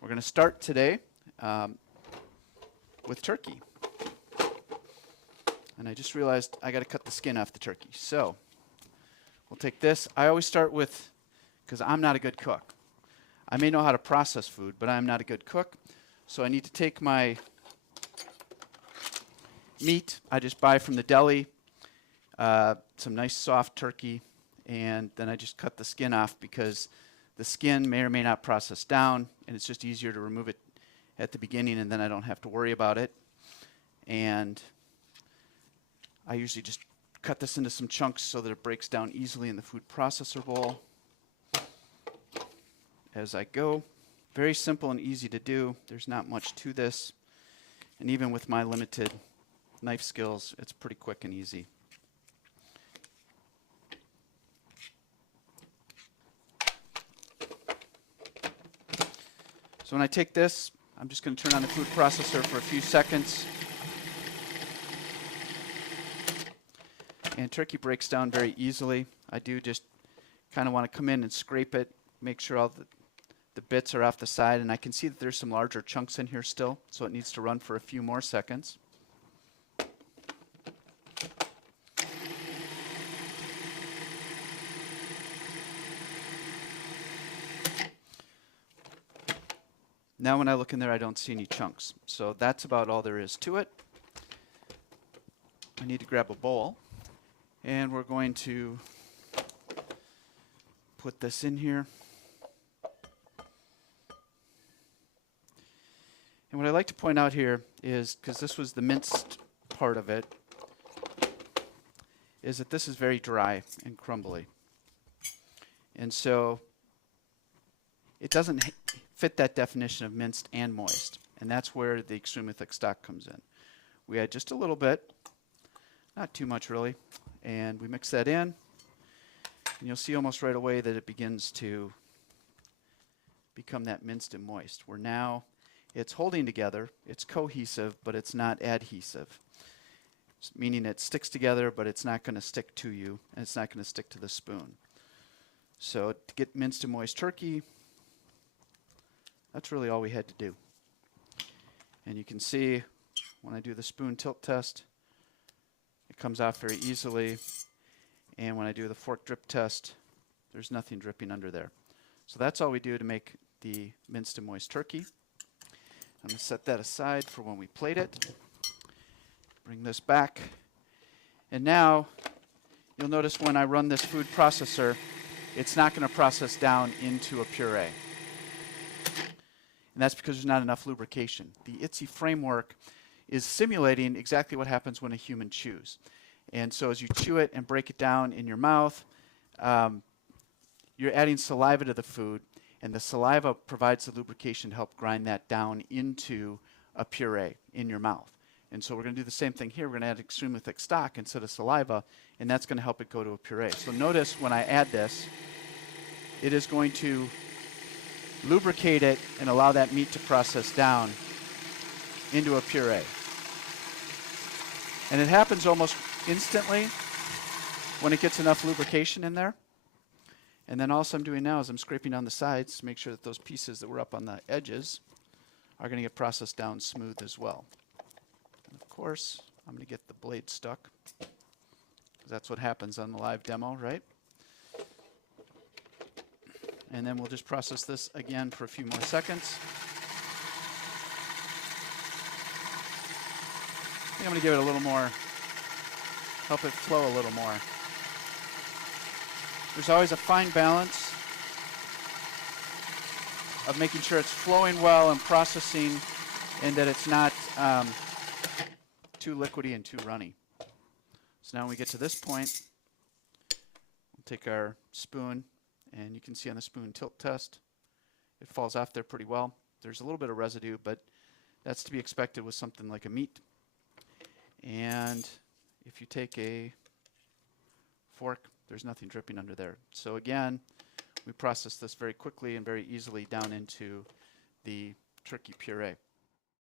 We're going to start today with turkey. And I just realized I got to cut the skin off the turkey. So we'll take this. I always start with, because I'm not a good cook. I may know how to process food, but I'm not a good cook. So I need to take my meat I just buy from the deli, some nice soft turkey, and then I just cut the skin off because the skin may or may not process down, and it's just easier to remove it at the beginning, and then I don't have to worry about it. And I usually just cut this into some chunks so that it breaks down easily in the food processor bowl as I go. Very simple and easy to do. There's not much to this, and even with my limited knife skills, it's pretty quick and easy. So when I take this, I'm just going to turn on the food processor for a few seconds. And turkey breaks down very easily. I do just kind of want to come in and scrape it, make sure all the bits are off the side. And I can see that there's some larger chunks in here still, so it needs to run for a few more seconds. Now when I look in there, I don't see any chunks. So that's about all there is to it. I need to grab a bowl, and we're going to put this in here. And what I like to point out here is, because this was the minced part of it, is that this is very dry and crumbly. And so it doesn't fit that definition of minced and moist, and that's where the extremely thick stock comes in. We add just a little bit, not too much really, and we mix that in, and you'll see almost right away that it begins to become that minced and moist, where now it's holding together, it's cohesive, but it's not adhesive, meaning it sticks together, but it's not going to stick to you, and it's not going to stick to the spoon. So to get minced and moist turkey, that's really all we had to do. And you can see when I do the spoon tilt test, it comes off very easily. And when I do the fork drip test, there's nothing dripping under there. So that's all we do to make the minced and moist turkey. I'm going to set that aside for when we plate it. Bring this back. And now you'll notice when I run this food processor, it's not going to process down into a puree. And that's because there's not enough lubrication. The IDDSI framework is simulating exactly what happens when a human chews. And so as you chew it and break it down in your mouth, you're adding saliva to the food, and the saliva provides the lubrication to help grind that down into a puree in your mouth. And so we're going to do the same thing here. We're going to add extremely thick stock instead of saliva, and that's going to help it go to a puree. So notice when I add this, it is going to lubricate it and allow that meat to process down into a puree. And it happens almost instantly when it gets enough lubrication in there. And then all I'm doing now is I'm scraping on the sides to make sure that those pieces that were up on the edges are going to get processed down smooth as well. And of course, I'm going to get the blade stuck, because that's what happens on the live demo, right? And then we'll just process this again for a few more seconds. I think I'm going to give it a little more, help it flow a little more. There's always a fine balance of making sure it's flowing well and processing, and that it's not too liquidy and too runny. So now when we get to this point, we'll take our spoon, and you can see on the spoon tilt test, it falls off there pretty well. There's a little bit of residue, but that's to be expected with something like a meat. And if you take a fork, there's nothing dripping under there. So again, we process this very quickly and very easily down into the turkey puree.